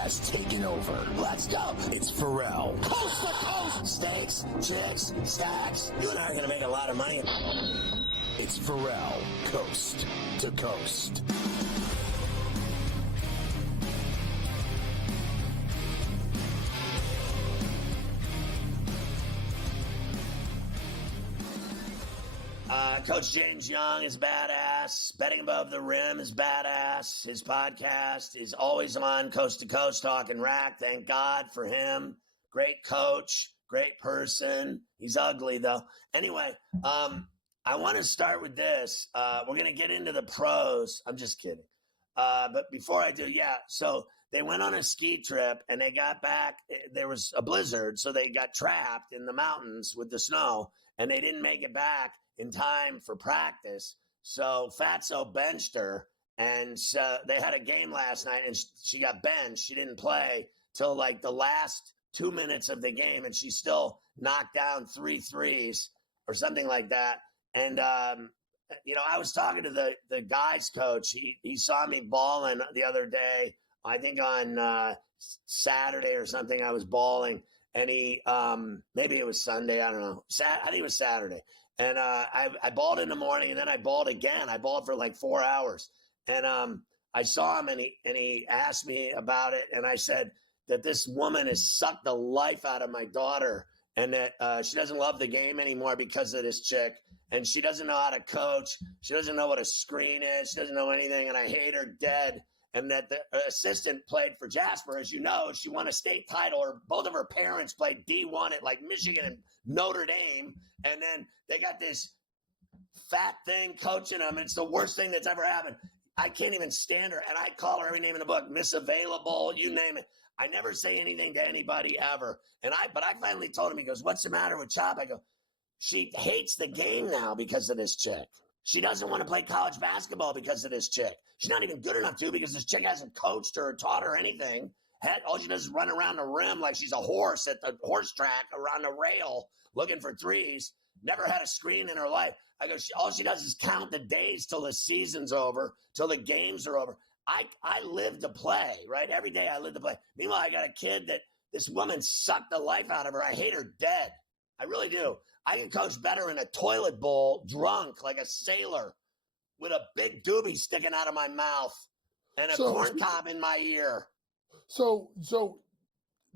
has taken over. Let's go. It's Ferrall. Coast to coast. Steaks, chicks, stacks. You and I are going to make a lot of money. It's Ferrall, coast to coast. Coach James Young is badass. Betting Above the Rim is badass. His podcast is always on Coast to Coast, talking rack. Thank God for him. Great coach, great person. He's ugly, though. Anyway, I want to start with this. We're going to get into the pros. I'm just kidding. But before I do, so they went on a ski trip, and they got back. There was a blizzard, so they got trapped in the mountains with the snow, and they didn't make it back in time for practice. So Fatso benched her, and so they had a game last night, and she got benched. She didn't play till like the last 2 minutes of the game, and she still knocked down 3 threes or something like that. And, I was talking to the guys coach. He saw me balling the other day, I think on Saturday or something. I was balling, and he maybe it was Sunday. I don't know. I think it was Saturday. And I balled in the morning, and then I balled again. I balled for like 4 hours. And I saw him, and he asked me about it. And I said that this woman has sucked the life out of my daughter, and that she doesn't love the game anymore because of this chick. And she doesn't know how to coach. She doesn't know what a screen is. She doesn't know anything. And I hate her dead. And that the assistant played for Jasper. As you know, she won a state title. Or both of her parents played D1 at like Michigan and Notre Dame. And then they got this fat thing coaching them. And it's the worst thing that's ever happened. I can't even stand her. And I call her every name in the book, Miss Available, you name it. I never say anything to anybody ever. But I finally told him, he goes, what's the matter with Chop? I go, she hates the game now because of this chick. She doesn't want to play college basketball because of this chick. She's not even good enough to, because this chick hasn't coached her or taught her anything. All she does is run around the rim like she's a horse at the horse track around the rail looking for threes. Never had a screen in her life. I go, all she does is count the days till the season's over, till the games are over. I live to play, right? Every day I live to play. Meanwhile, I got a kid that this woman sucked the life out of her. I hate her dead. I really do. I can coach better in a toilet bowl, drunk like a sailor, with a big doobie sticking out of my mouth and a corn cob in my ear. So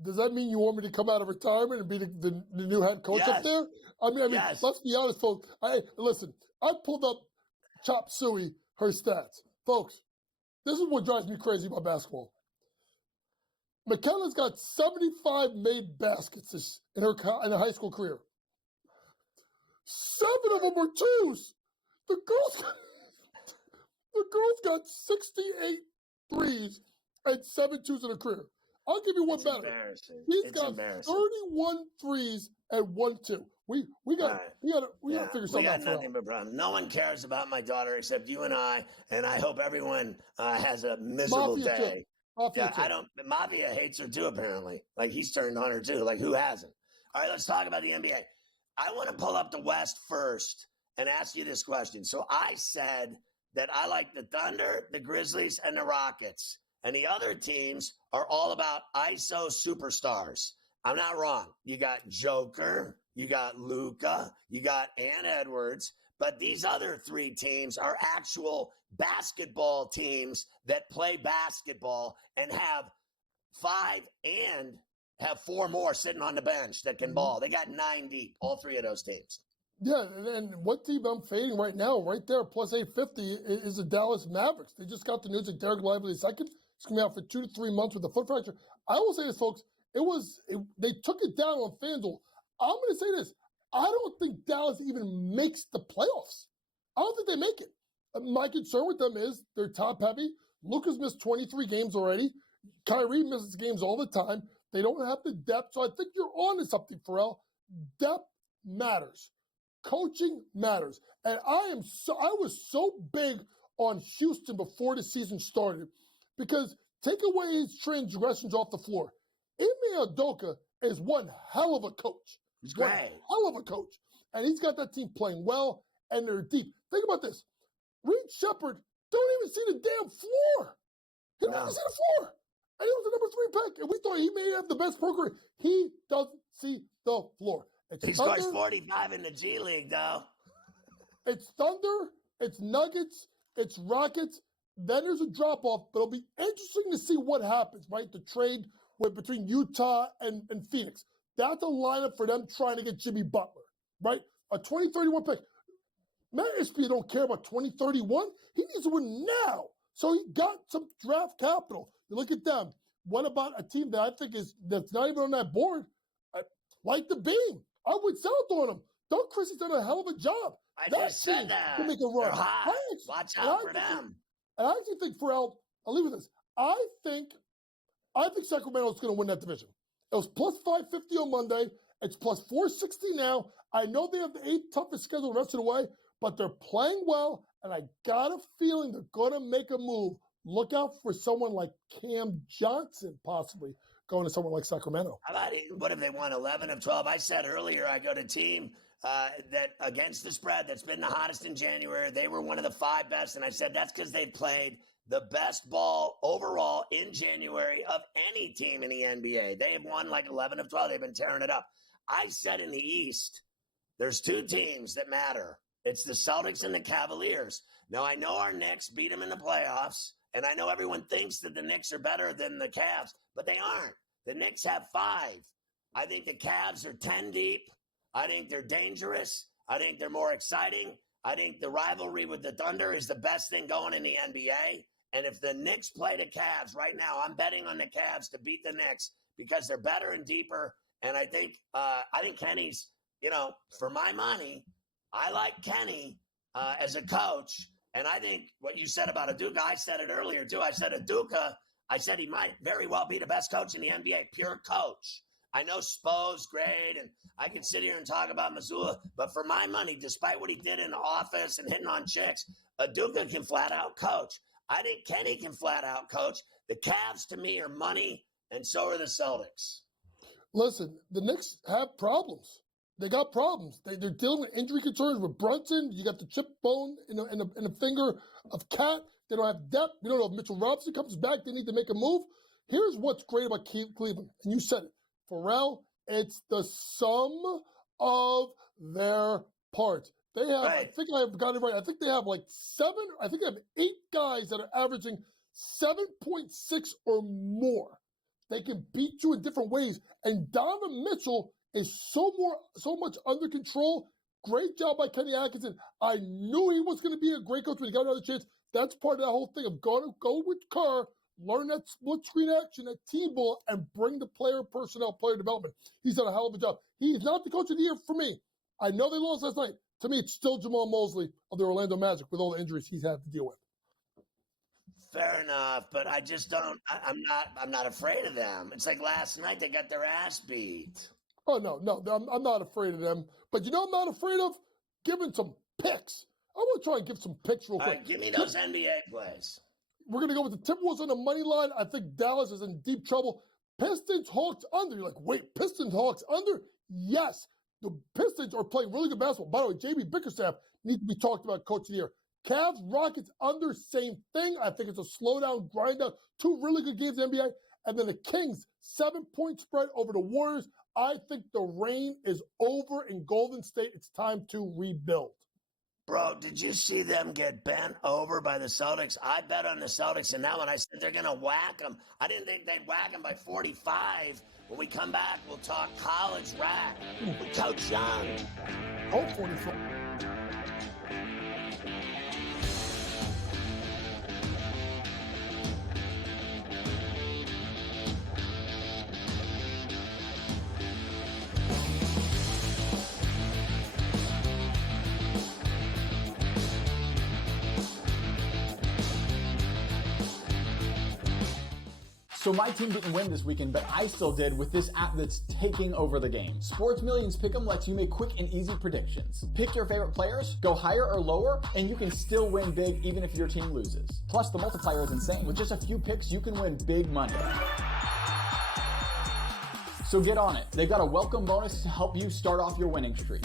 does that mean you want me to come out of retirement and be the new head coach up there? I mean, yes. Let's be honest, folks. Listen, I pulled up Chop Suey, her stats. Folks, this is what drives me crazy about basketball. McKenna's got 75 made baskets in her high school career. 7 of them are twos. The girls got 68 threes and 7 twos in her career. I'll give you one better. He's got 31 threes and 1 2. We got to figure something out. We got nothing but problems. No one cares about my daughter except you and I hope everyone has a miserable day. Mafia hates her too, apparently. Like, he's turned on her too. Like, who hasn't? All right, let's talk about the NBA. I want to pull up the West first and ask you this question. So I said that I like the Thunder, the Grizzlies, and the Rockets. And the other teams are all about ISO superstars. I'm not wrong. You got Joker, you got Luka, you got Ant Edwards. But these other 3 teams are actual basketball teams that play basketball and have 5 and have 4 more sitting on the bench that can ball. They got 9 deep, all 3 of those teams. Yeah, and what team I'm fading right now, right there, plus 850, is the Dallas Mavericks. They just got the news that Derek Lively II is going to be out for 2 to 3 months with a foot fracture. I will say this, folks. They took it down on FanDuel. I'm going to say this. I don't think Dallas even makes the playoffs. I don't think they make it. My concern with them is they're top heavy. Luka's missed 23 games already. Kyrie misses games all the time. They don't have the depth. So I think you're on to something, Ferrall. Depth matters. Coaching matters. And I was so big on Houston before the season started, because take away his transgressions off the floor. Ime Udoka is one hell of a coach. He's great. One hell of a coach. And he's got that team playing well, and they're deep. Think about this. Reed Shepherd don't even see the damn floor. He don't even see the floor. And he was the number 3 pick, and we thought he may have the best program. He doesn't see the floor. He scores 45 in the G League, though. It's Thunder, it's Nuggets, it's Rockets. Then there's a drop-off, but it'll be interesting to see what happens, right? The trade between Utah and Phoenix. That's a lineup for them trying to get Jimmy Butler, right? A 2031 pick. Matt Ishbia don't care about 2031. He needs to win now. So he got some draft capital. You look at them. What about a team that I think that's not even on that board? Like the Beam. I would sell it on him. Doug Christie's done a hell of a job. I just said that. To make a run. They're hot. Watch out for them. And I actually think Ferrall, I'll leave with this. I think Sacramento's going to win that division. It was plus 550 on Monday. It's plus 460 now. I know they have the 8th toughest schedule the rest of the way, but they're playing well, and I got a feeling they're going to make a move. Look out for someone like Cam Johnson possibly going to someone like Sacramento. How about what if they won 11 of 12? I said earlier I go to team that against the spread that's been the hottest in January. They were one of the 5 best, and I said that's because they've played the best ball overall in January of any team in the NBA. They have won like 11 of 12. They've been tearing it up. I said in the East, there's 2 teams that matter. It's the Celtics and the Cavaliers. Now, I know our Knicks beat them in the playoffs, and I know everyone thinks that the Knicks are better than the Cavs, but they aren't. The Knicks have 5. I think the Cavs are 10 deep. I think they're dangerous. I think they're more exciting. I think the rivalry with the Thunder is the best thing going in the NBA. And if the Knicks play the Cavs right now, I'm betting on the Cavs to beat the Knicks because they're better and deeper. And I think Kenny's, for my money, I like Kenny as a coach. And I think what you said about Udoka, I said it earlier too. I said he might very well be the best coach in the NBA, pure coach. I know Spo's great, and I can sit here and talk about Missoula, but for my money, despite what he did in the office and hitting on chicks, Udoka can flat out coach. I think Kenny can flat out coach. The Cavs, to me, are money, and so are the Celtics. Listen, the Knicks have problems. They got problems. They're dealing with injury concerns with Brunson. You got the chip bone in the finger of Cat. They don't have depth. We don't know if Mitchell Robinson comes back. They need to make a move. Here's what's great about Cleveland, and you said it. Ferrall, it's the sum of their parts. They have, right. I think I have got it right. I think they have like 8 guys that are averaging 7.6 or more. They can beat you in different ways. And Donovan Mitchell is so much under control. Great job by Kenny Atkinson. I knew he was going to be a great coach when he got another chance. That's part of that whole thing of go with Kerr, learn that split screen action, that team ball, and bring the player development. He's done a hell of a job. He's not the coach of the year for me. I know they lost last night. To me, it's still Jamal Mosley of the Orlando Magic with all the injuries he's had to deal with. Fair enough, but I just don't. I'm not afraid of them. It's like last night they got their ass beat. Oh no, I'm not afraid of them. But I'm not afraid of giving some picks. I want to try and give some picks real quick. All right, give me those NBA plays. We're going to go with the Timberwolves on the money line. I think Dallas is in deep trouble. Pistons, Hawks under. You're like, wait, Pistons, Hawks under? Yes. The Pistons are playing really good basketball. By the way, JB Bickerstaff needs to be talked about coach of the year. Cavs, Rockets under, same thing. I think it's a slowdown, grind out. 2 really good games in the NBA. And then the Kings, 7-point spread over the Warriors. I think the reign is over in Golden State. It's time to rebuild. Bro, did you see them get bent over by the Celtics? I bet on the Celtics, and now when I said they're going to whack them, I didn't think they'd whack them by 45. When we come back, we'll talk college rack with Coach Young. Oh, 44. So my team didn't win this weekend, but I still did with this app that's taking over the game. Sports Millions Pick'em lets you make quick and easy predictions. Pick your favorite players, go higher or lower, and you can still win big even if your team loses. Plus, the multiplier is insane. With just a few picks, you can win big money. So get on it. They've got a welcome bonus to help you start off your winning streak.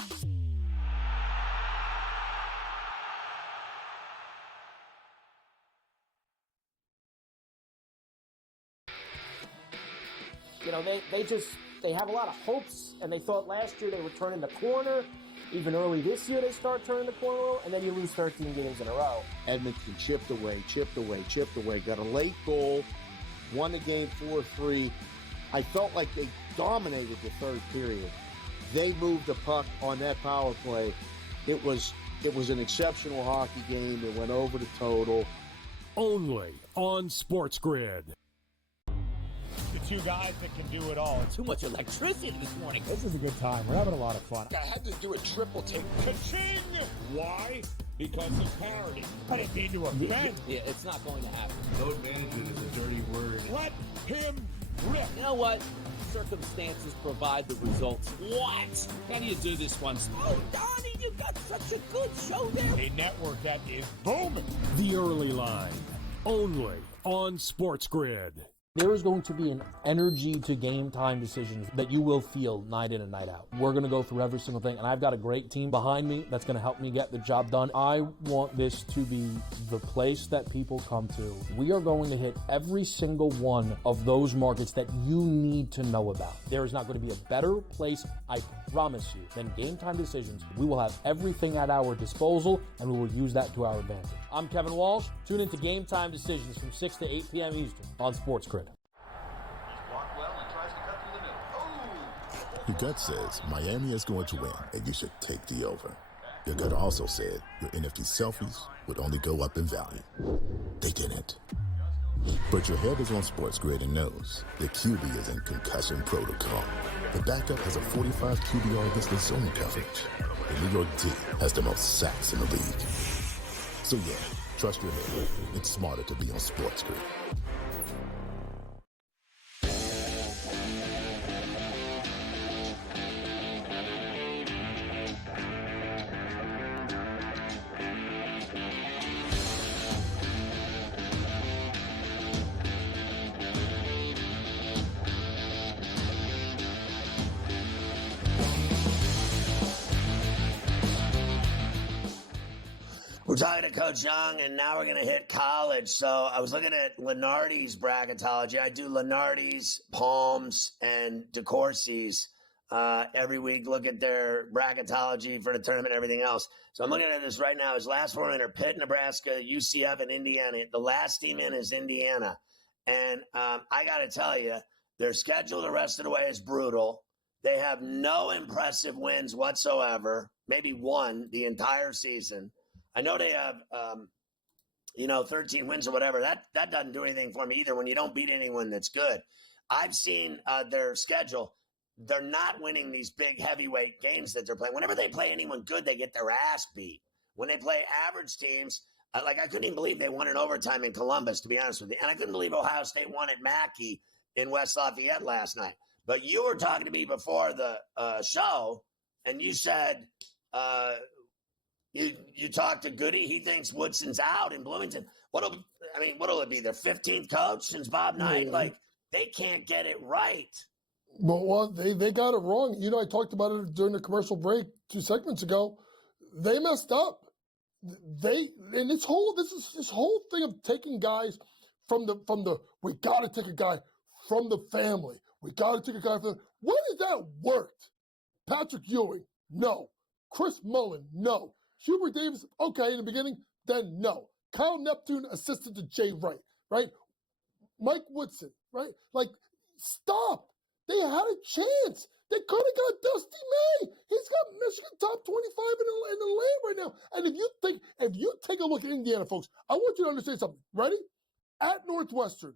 You know, they have a lot of hopes, and they thought last year they were turning the corner. Even early this year, they start turning the corner, and then you lose 13 games in a row. Edmonton chipped away, got a late goal, won the game 4-3. I felt like they dominated the third period. They moved the puck on that power play. It was an exceptional hockey game. It went over the total. Only on SportsGrid. The two guys that can do it all. Too much electricity this morning. This is a good time. We're having a lot of fun. I had to do a triple take. Ka-ching! Why? Because of parity. I didn't mean to offend. Yeah, it's not going to happen. Load management is a dirty word. Let him rip. You know what? Circumstances provide the results. What? How do you do this one? Oh, Donnie, you got such a good show there. A network that is booming. The Early Line. Only on SportsGrid. There is going to be an energy to game time decisions that you will feel night in and night out. We're going to go through every single thing, and I've got a great team behind me that's going to help me get the job done. I want this to be the place that people come to. We are going to hit every single one of those markets that you need to know about. There is not going to be a better place, I promise you, than Game Time Decisions. We will have everything at our disposal, and we will use that to our advantage. I'm Kevin Walsh. Tune into Game Time Decisions from 6 to 8 p.m. Eastern on SportsGrid. Your gut says Miami is going to win, and you should take the over. Your gut also said your NFT selfies would only go up in value. They didn't. But your head is on SportsGrid and knows the QB is in concussion protocol. The backup has a 45 QBR against the zone coverage. The New York D has the most sacks in the league. So yeah, trust your head. It's smarter to be on SportsGrid. We're talking to Coach Young, and now we're going to hit college. So I was looking at Lenardi's bracketology. I do Lenardi's, Palms, and DeCourcy's every week, look at their bracketology for the tournament and everything else. So I'm looking at this right now. His last four are Pitt, Nebraska, UCF, and Indiana. The last team in is Indiana. And I got to tell you, their schedule the rest of the way is brutal. They have no impressive wins whatsoever, maybe one the entire season. I know they have, 13 wins or whatever. That doesn't do anything for me either when you don't beat anyone that's good. I've seen their schedule. They're not winning these big heavyweight games that they're playing. Whenever they play anyone good, they get their ass beat. When they play average teams, I couldn't even believe they won in overtime in Columbus, to be honest with you. And I couldn't believe Ohio State won at Mackey in West Lafayette last night. But you were talking to me before the show, and you said you talked to Goody. He thinks Woodson's out in Bloomington. What'll it be? Their 15th coach since Bob Knight? Like, they can't get it right. Well, they got it wrong. I talked about it during the commercial break 2 segments ago. They messed up. This whole thing of taking guys from the we got to take a guy from the family. We got to take a guy from. When has that worked? Patrick Ewing, no. Chris Mullen, no. Hubert Davis, okay in the beginning, then no. Kyle Neptune, assistant to Jay Wright, right? Mike Woodson, right? Like, stop. They had a chance. They could have got Dusty May. He's got Michigan top 25 in the land right now. And if you take a look at Indiana, folks, I want you to understand something. Ready? At Northwestern,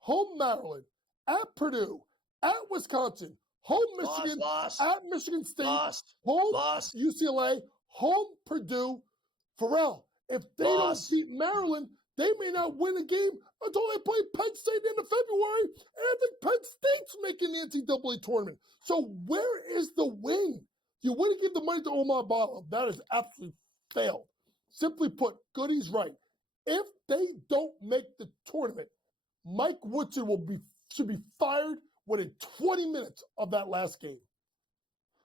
home Maryland, at Purdue, at Wisconsin, home Michigan, at Michigan State, home UCLA, home Purdue. Farrell, if they don't beat Maryland, they may not win a game until they play Penn State in February. And I think Penn State's making the NCAA tournament. So where is the win? You wouldn't give the money to Omar Bala. That is absolutely failed. Simply put, Goody's right. If they don't make the tournament, Mike Woodson should be fired within 20 minutes of that last game.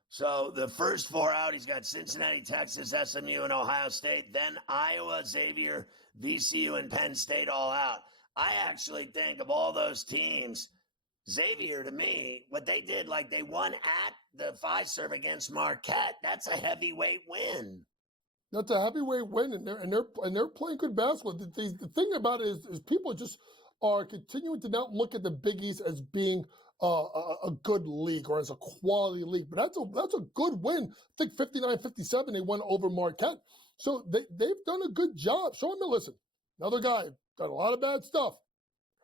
So the first four out, he's got Cincinnati, Texas, SMU, and Ohio State. Then Iowa, Xavier, VCU, and Penn State all out. I actually think of all those teams, Xavier, to me, what they did, like they won at the Fiserv against Marquette. That's a heavyweight win. That's a heavyweight win, and they're playing good basketball. The thing about it is people just are continuing to not look at the Big East as being a good league or as a quality league. But that's a good win. I think 59-57 they won over Marquette. So they've done a good job. Sean Miller, listen, another guy done a lot of bad stuff.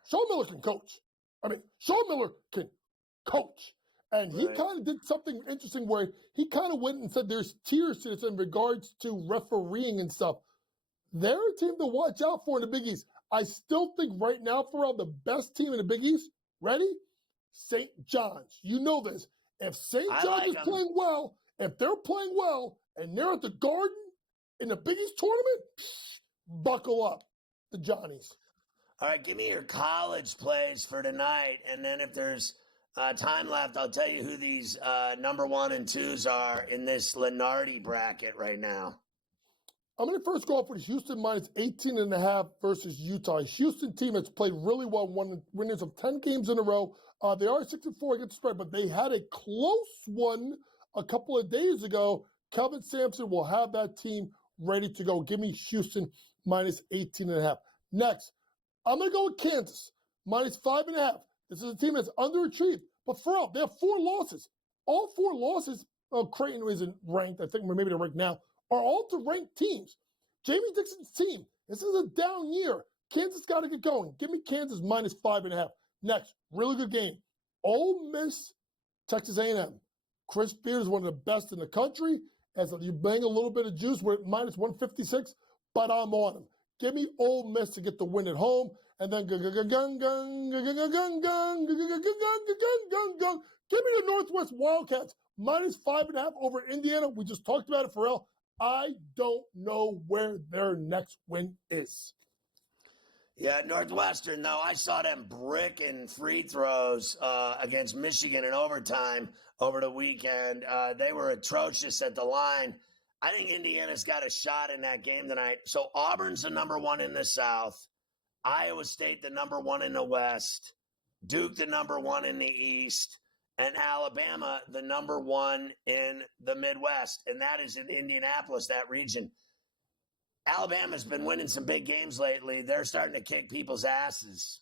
Sean Miller can coach. I mean, Sean Miller can coach. And he kind of did something interesting where he kind of went and said there's tiers to this in regards to refereeing and stuff. They're a team to watch out for in the Big East. I still think right now, Ferrall, the best team in the Big East, ready? St. John's. You know this. If St. John's is playing well, if they're playing well, and they're at the Garden in the Big East tournament, buckle up, the Johnnies. All right, give me your college plays for tonight, and then if there's time left, I'll tell you who these number 1 and 2s are in this Lenardi bracket right now. I'm going to first go off with Houston minus 18.5 versus Utah. Houston team has played really well, winners of 10 games in a row. They are 6-4 against the spread, but they had a close one a couple of days ago. Kelvin Sampson will have that team ready to go. Give me Houston minus 18.5. Next, I'm going to go with Kansas minus 5.5. This is a team that's underachieved. But Ferrall, they have 4 losses. All 4 losses, Creighton isn't ranked, I think maybe they're ranked now, are all to ranked teams. Jamie Dixon's team, this is a down year. Kansas got to get going. Give me Kansas minus 5.5. Next, really good game. Ole Miss, Texas A&M. Chris Beard is one of the best in the country. As you bang a little bit of juice, we're at minus 156, but I'm on him. Give me Ole Miss to get the win at home. And then give me the Northwest Wildcats minus 5.5 over Indiana. We just talked about it, Ferrall. I don't know where their next win is. Yeah, Northwestern, though, I saw them bricking free throws against Michigan in overtime over the weekend. They were atrocious at the line. I think Indiana's got a shot in that game tonight. So Auburn's the number 1 in the South. Iowa State, the number 1 in the West. Duke, the number 1 in the East. And Alabama, the number 1 in the Midwest. And that is in Indianapolis, that region. Alabama's been winning some big games lately. They're starting to kick people's asses.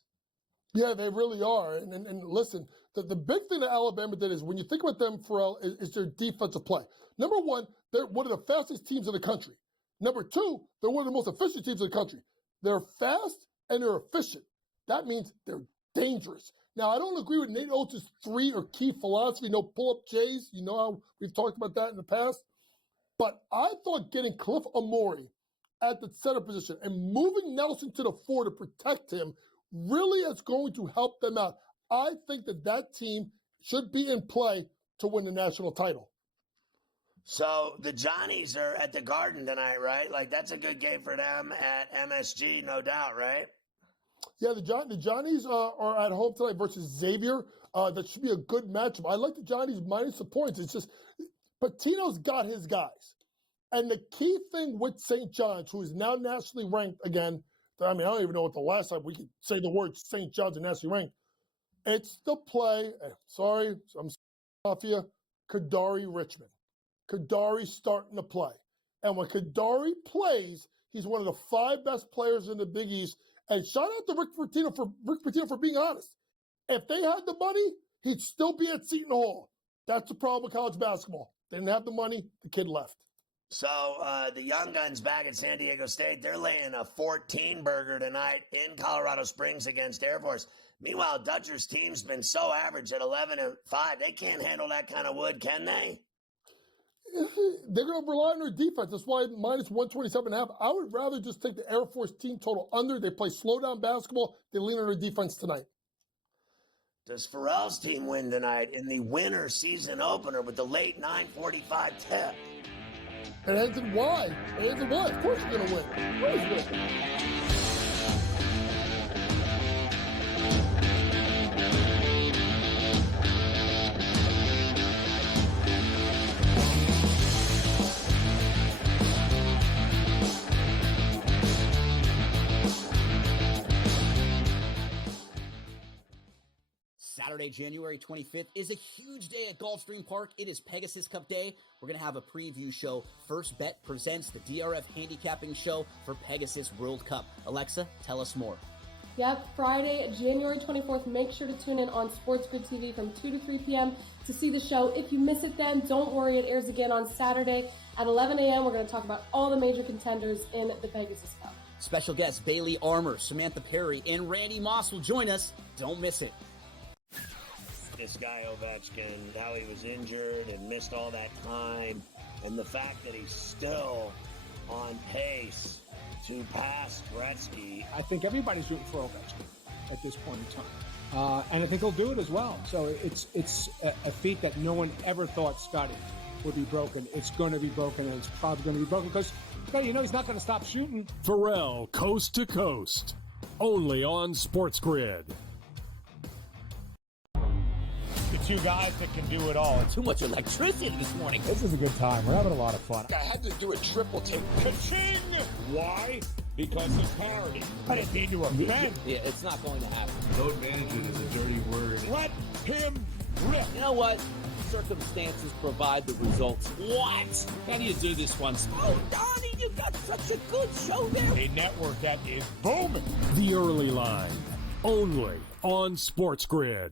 Yeah, they really are. And listen, the big thing that Alabama did is when you think about them, Ferrall, is their defensive play. Number 1, they're one of the fastest teams in the country. Number 2, they're one of the most efficient teams in the country. They're fast and they're efficient. That means they're dangerous. Now, I don't agree with Nate Oates' 3 or key philosophy, no pull-up J's. You know how we've talked about that in the past. But I thought getting Cliff Amori at the center position and moving Nelson to the 4 to protect him really is going to help them out. I think that team should be in play to win the national title. So the Johnnies are at the Garden tonight, right? Like, that's a good game for them at MSG, no doubt, right? Yeah, the Johnnies are at home tonight versus Xavier. That should be a good matchup. I like the Johnnies minus the points. It's just Patino's got his guys. And the key thing with St. John's, who is now nationally ranked again, I mean, I don't even know what the last time we could say the word St. John's and nationally ranked. It's the play. Sorry, I'm off you. Kadari Richmond. Kadari's starting to play. And when Kadari plays, he's one of the 5 best players in the Big East. And shout out to Rick Pitino for being honest. If they had the money, he'd still be at Seton Hall. That's the problem with college basketball. They didn't have the money. The kid left. So the Young Guns back at San Diego State, they're laying a 14-burger tonight in Colorado Springs against Air Force. Meanwhile, Dutcher's team's been so average at 11-5. They can't handle that kind of wood, can they? They're going to rely on their defense. That's why minus 127.5. I would rather just take the Air Force team total under. They play slow-down basketball. They lean on their defense tonight. Does Ferrall's team win tonight in the winter season opener with the late 9:45 tip? It ends in Y. It ends in Y. Of course you're going to win. Always win. Saturday, January 25th is a huge day at Gulfstream Park. It is Pegasus Cup Day. We're going to have a preview show. First Bet presents the DRF handicapping show for Pegasus World Cup. Alexa, tell us more. Yep, Friday, January 24th. Make sure to tune in on SportsGrid TV from 2 to 3 p.m. to see the show. If you miss it then, don't worry. It airs again on Saturday at 11 a.m. We're going to talk about all the major contenders in the Pegasus Cup. Special guests Bailey Armour, Samantha Perry, and Randy Moss will join us. Don't miss it. This guy Ovechkin, how he was injured and missed all that time, and the fact that he's still on pace to pass Gretzky. I think everybody's rooting for Ovechkin at this point in time. And I think he'll do it as well. So it's a feat that no one ever thought Scotty would be broken. It's going to be broken, and it's probably going to be broken because, he's not going to stop shooting. Ferrall, coast to coast, only on SportsGrid. The two guys that can do it all. Too much electricity this morning. This is a good time. We're having a lot of fun. I had to do a triple take. Ka-ching! Why? Because of parity. I didn't mean to offend. Yeah, it's not going to happen. Load management is a dirty word. Let him rip. You know what? Circumstances provide the results. What? How do you do this one? Oh, Donnie, you got such a good show there. A network that is booming. The early line, only on SportsGrid.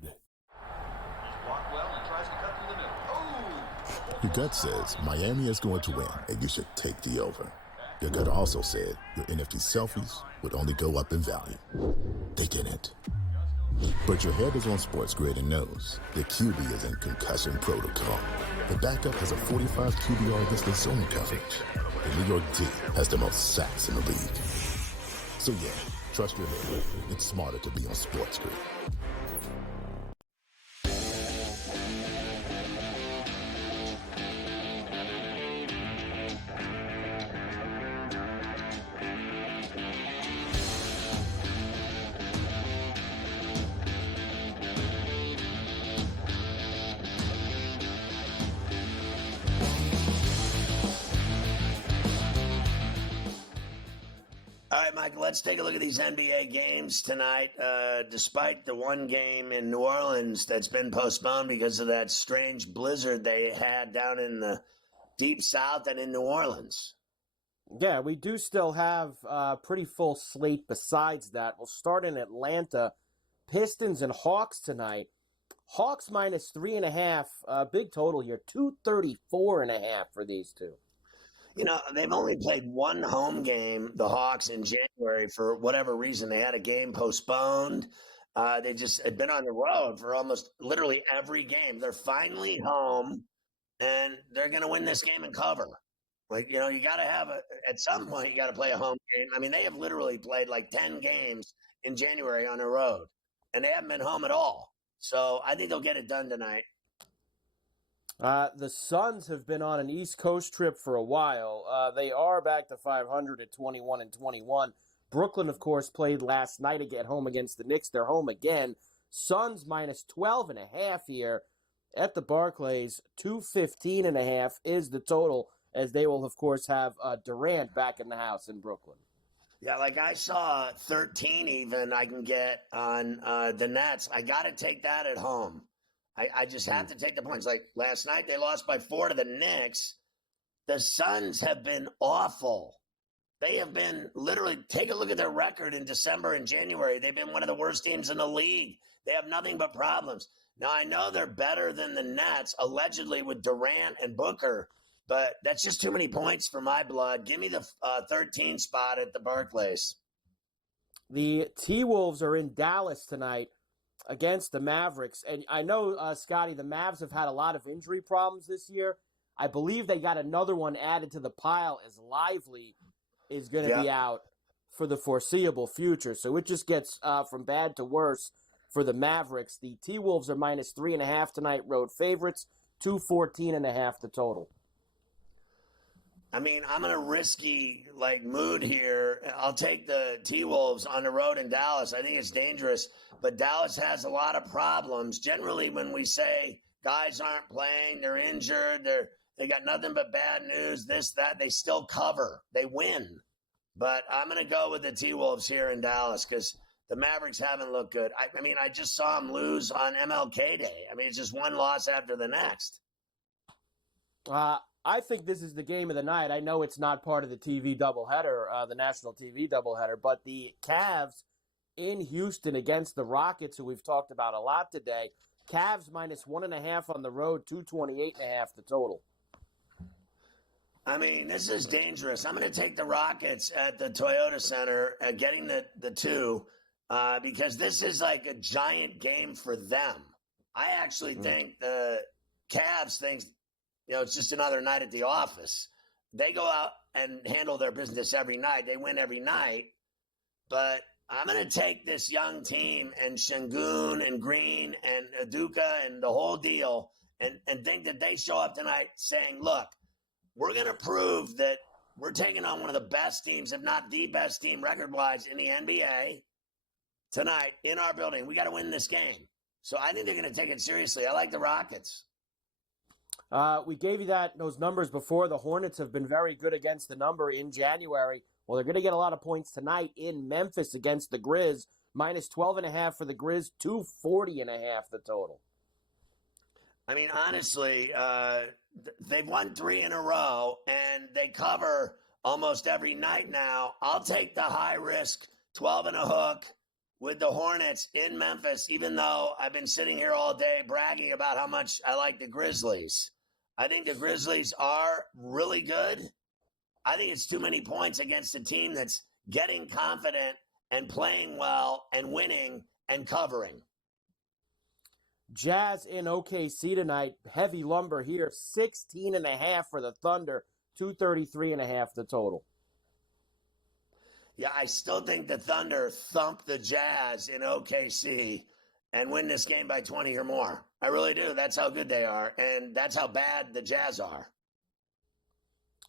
Your gut says Miami is going to win, and you should take the over. Your gut also said your NFT selfies would only go up in value. They didn't. But your head is on SportsGrid and knows the QB is in concussion protocol. The backup has a 45 QBR against the zone coverage. The New York D has the most sacks in the league. So yeah, trust your head. It's smarter to be on SportsGrid. All right, Mike, let's take a look at these NBA games tonight. Despite the one game in New Orleans that's been postponed because of that strange blizzard they had down in the deep south and in New Orleans. Yeah, we do still have a pretty full slate besides that. We'll start in Atlanta. Pistons and Hawks tonight. Hawks minus 3.5. Big total here, 234.5 for these two. They've only played one home game, the Hawks, in January for whatever reason. They had a game postponed. They just had been on the road for almost literally every game. They're finally home, and they're going to win this game and cover. You got to at some point, you got to play a home game. I mean, they have literally played like 10 games in January on the road, and they haven't been home at all. So I think they'll get it done tonight. The Suns have been on an East Coast trip for a while. They are back to 500 at 21-21. Brooklyn, of course, played last night at home against the Knicks. They're home again. Suns minus 12.5 here at the Barclays. 215.5 is the total, as they will, of course, have Durant back in the house in Brooklyn. Yeah, like I saw 13 even I can get on the Nets. I got to take that at home. I just have to take the points. Like last night, they lost by 4 to the Knicks. The Suns have been awful. They have been literally, take a look at their record in December and January. They've been one of the worst teams in the league. They have nothing but problems. Now, I know they're better than the Nets, allegedly with Durant and Booker, but that's just too many points for my blood. Give me the 13 spot at the Barclays. The T-Wolves are in Dallas tonight against the Mavericks. And I know, Scotty, the Mavs have had a lot of injury problems this year. I believe they got another one added to the pile as Lively is going to be out for the foreseeable future. So it just gets from bad to worse for the Mavericks. The T-Wolves are minus 3.5 tonight, road favorites, 214.5 the total. I mean, I'm in a risky mood here. I'll take the T-Wolves on the road in Dallas. I think it's dangerous, but Dallas has a lot of problems. Generally, when we say guys aren't playing, they're injured, they got nothing but bad news, this, that, they still cover. They win. But I'm going to go with the T-Wolves here in Dallas because the Mavericks haven't looked good. I mean, I just saw them lose on MLK Day. I mean, it's just one loss after the next. I think this is the game of the night. I know it's not part of the TV doubleheader, the national TV doubleheader, but the Cavs in Houston against the Rockets, who we've talked about a lot today. Cavs minus 1.5 on the road, 228.5 the total. I mean, this is dangerous. I'm going to take the Rockets at the Toyota Center, getting the 2, because this is like a giant game for them. I actually think the Cavs think, it's just another night at the office. They go out and handle their business every night. They win every night. But I'm going to take this young team and Şengün and Green and Udoka and the whole deal and think that they show up tonight saying, look, we're going to prove that we're taking on one of the best teams, if not the best team record-wise in the NBA tonight in our building. We got to win this game. So I think they're going to take it seriously. I like the Rockets. We gave you those numbers before. The Hornets have been very good against the number in January. Well, they're going to get a lot of points tonight in Memphis against the Grizz. Minus 12.5 for the Grizz, 240.5 the total. I mean, honestly, they've won 3 in a row, and they cover almost every night now. I'll take the high risk 12 and a hook with the Hornets in Memphis, even though I've been sitting here all day bragging about how much I like the Grizzlies. I think the Grizzlies are really good. I think it's too many points against a team that's getting confident and playing well and winning and covering. Jazz in OKC tonight. Heavy lumber here. 16.5 for the Thunder. 233.5 the total. Yeah, I still think the Thunder thump the Jazz in OKC and win this game by 20 or more. I really do. That's how good they are, and that's how bad the Jazz are.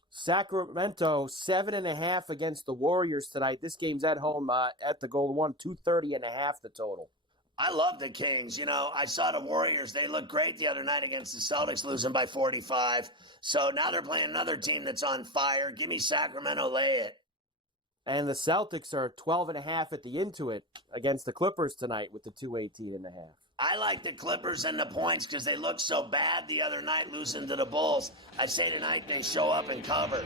Sacramento, 7.5 against the Warriors tonight. This game's at home at the Golden One, 230.5 the total. I love the Kings. I saw the Warriors. They looked great the other night against the Celtics, losing by 45. So now they're playing another team that's on fire. Give me Sacramento, lay it. And the Celtics are 12.5 at the Intuit against the Clippers tonight with the 218.5. I like the Clippers and the points because they looked so bad the other night losing to the Bulls. I say tonight they show up and cover.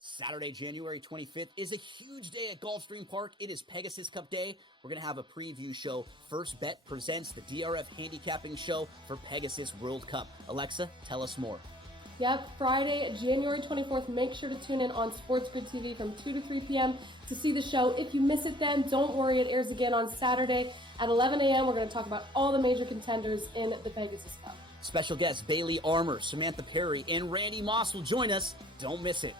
Saturday, January 25th is a huge day at Gulfstream Park. It is Pegasus Cup Day. We're going to have a preview show. First Bet presents the DRF handicapping show for Pegasus World Cup. Alexa, tell us more. Yep, Friday, January 24th. Make sure to tune in on SportsGrid TV from 2 to 3 p.m. to see the show. If you miss it then, don't worry. It airs again on Saturday at 11 a.m. We're going to talk about all the major contenders in the Pegasus Cup. Special guests Bailey Armour, Samantha Perry, and Randy Moss will join us. Don't miss it.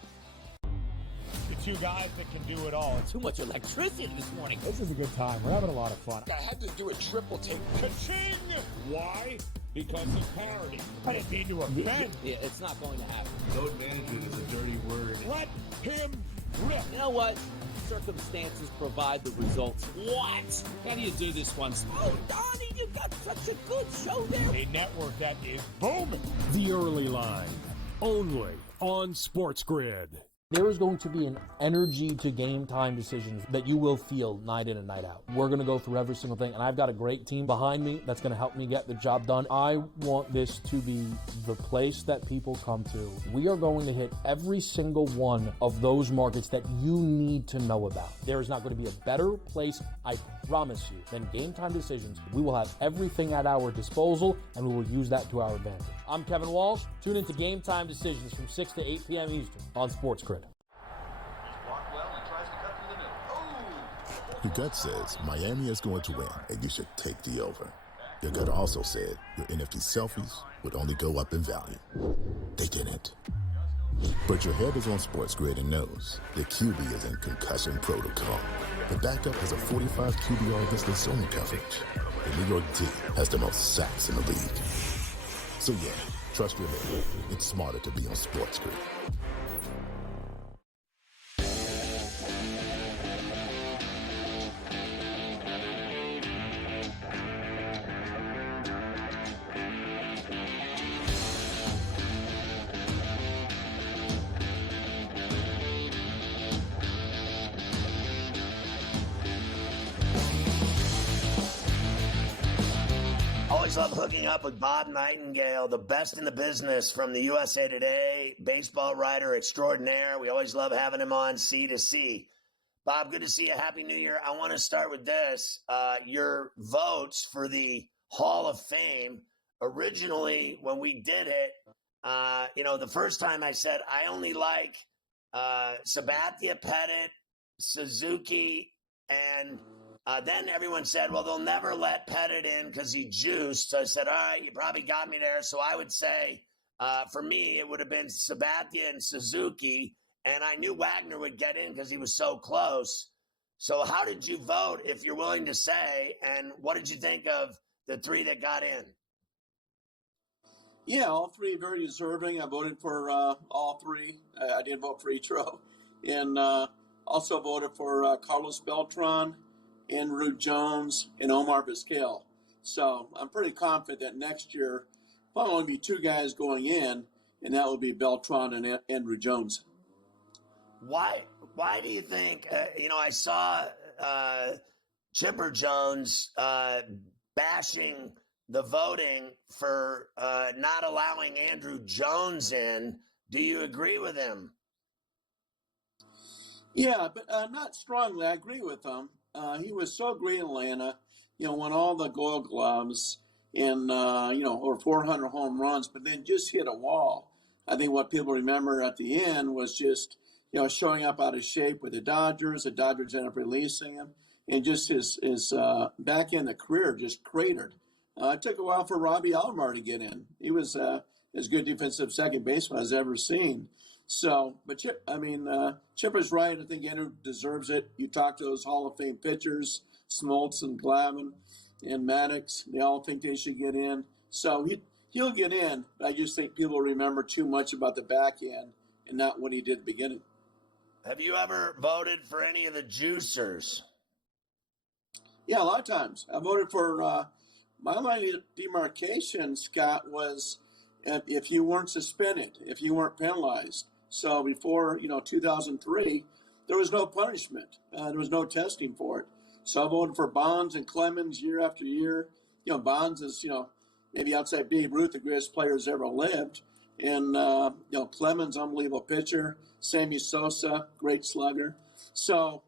The two guys that can do it all. Too much electricity this morning. This is a good time. We're having a lot of fun. I had to do a triple take. Ka-ching! Why? Because of parity. I didn't mean to offend. Yeah, it's not going to happen. Load management is a dirty word. Let him rip. You know what? Circumstances provide the results. What? How do you do this one? Oh, Donnie, you got such a good show there. A network that is booming. The Early Line, only on SportsGrid. There is going to be an energy to game time decisions that you will feel night in and night out. We're going to go through every single thing, and I've got a great team behind me that's going to help me get the job done. I want this to be the place that people come to. We are going to hit every single one of those markets that you need to know about. There is not going to be a better place, I promise you, than Game Time Decisions. We will have everything at our disposal, and we will use that to our advantage. I'm Kevin Walsh. Tune into Game Time Decisions from 6 to 8 p.m. Eastern on SportsGrid. Your gut says Miami is going to win, and you should take the over. Your gut also said your NFT selfies would only go up in value. They didn't. But your head is on SportsGrid and knows the QB is in concussion protocol. The backup has a 45 QBR against the zone coverage. The New York D has the most sacks in the league. So yeah, Trust your liquor. It's smarter to be on SportsGrid. Always love hooking up with Bob Nightingale, the best in the business from the USA Today, baseball writer extraordinaire. We always love having him on C2C. Bob, good to see you. Happy New Year. I want to start with this. Your votes for the Hall of Fame, originally when we did it, the first time I said, I only like Sabathia, Pettit, Suzuki, and then everyone said, well, they'll never let Pettit in because he juiced. So I said, all right, you probably got me there. So I would say, for me, it would have been Sabathia and Suzuki. And I knew Wagner would get in because he was so close. So how did you vote, if you're willing to say? And what did you think of the three that got in? Yeah, all three very deserving. I voted for all three. I did vote for Ichiro. And also voted for Carlos Beltran, and Rude Jones, and Omar Vizquel. So I'm pretty confident that next year, there'll only be two guys going in, and that will be Beltran and Rude Jones. Why do you think, I saw Chipper Jones bashing the voting for not allowing Andrew Jones in. Do you agree with him? Yeah, but not strongly. I agree with him. He was so great in Atlanta, won all the Gold Gloves and, over 400 home runs, but then just hit a wall. I think what people remember at the end was just, showing up out of shape with the Dodgers. The Dodgers ended up releasing him, and just his back end of the career just cratered. It took a while for Robbie Alomar to get in. He was as good defensive second baseman as I've ever seen. So, but Chipper's right. I think Andrew deserves it. You talk to those Hall of Fame pitchers, Smoltz and Glavine and Maddox. They all think they should get in. So he'll get in. But I just think people remember too much about the back end and not what he did at the beginning. Have you ever voted for any of the juicers? Yeah, a lot of times. I voted for my line of demarcation, Scott, was if you weren't suspended, if you weren't penalized. So before, 2003, there was no punishment. There was no testing for it. So I voted for Bonds and Clemens year after year. Bonds is, maybe outside Babe Ruth, the greatest players ever lived. And, Clemens, unbelievable pitcher. Sammy Sosa, great slugger. So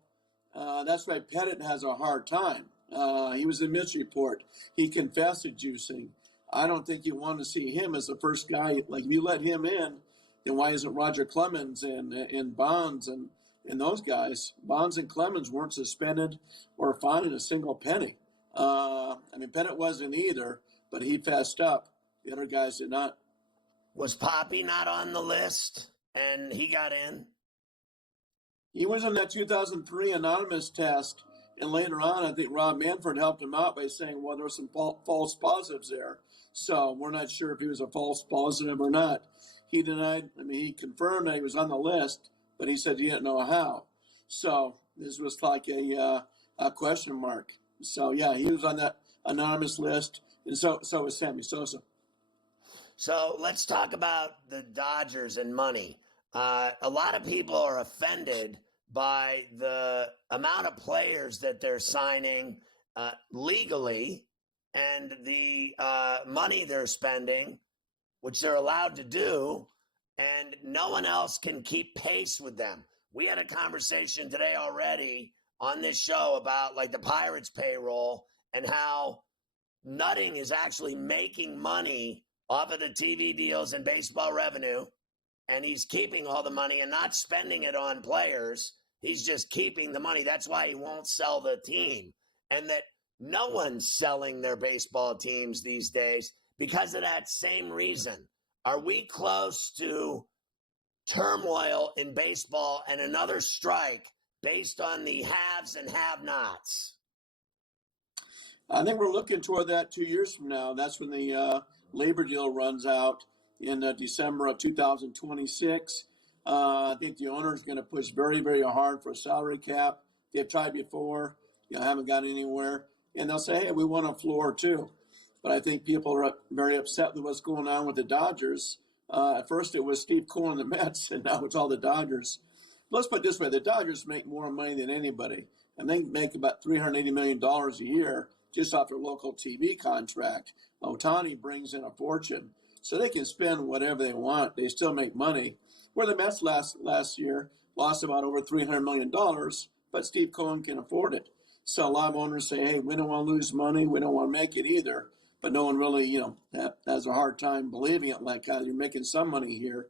that's why Pettit has a hard time. He was in Mitch Report. He confessed to juicing. I don't think you want to see him as the first guy. Like, if you let him in, then why isn't Roger Clemens and Bonds and those guys? Bonds and Clemens weren't suspended or fined a single penny. Pettit wasn't either, but he fessed up. The other guys did not. Was Poppy not on the list and he got in? He was on that 2003 anonymous test, and later on, I think Rob Manfred helped him out by saying, well, there were some false positives there. So we're not sure if he was a false positive or not. He denied, he confirmed that he was on the list, but he said he didn't know how. So this was like a question mark. So, yeah, he was on that anonymous list, and so was Sammy Sosa. So let's talk about the Dodgers and money. A lot of people are offended by the amount of players that they're signing legally and the money they're spending, which they're allowed to do, and no one else can keep pace with them. We had a conversation today already on this show about the Pirates payroll and how Nutting is actually making money off of the TV deals and baseball revenue, and he's keeping all the money and not spending it on players. He's just keeping the money. That's why he won't sell the team, and that no one's selling their baseball teams these days because of that same reason. Are we close to turmoil in baseball and another strike based on the haves and have-nots? I think we're looking toward that 2 years from now. That's when the labor deal runs out. in December of 2026. I think the owner is going to push very, very hard for a salary cap. They've tried before, haven't gotten anywhere. And they'll say, hey, we want a floor too. But I think people are very upset with what's going on with the Dodgers. At first it was Steve Cohen and the Mets, and now it's all the Dodgers. Let's put it this way. The Dodgers make more money than anybody, and they make about $380 million a year just off their local TV contract. Ohtani brings in a fortune, so they can spend whatever they want. They still make money. Where the Mets last year lost about over $300 million, but Steve Cohen can afford it. So a lot of owners say, hey, we don't want to lose money. We don't want to make it either. But no one really, has a hard time believing it like you're making some money here.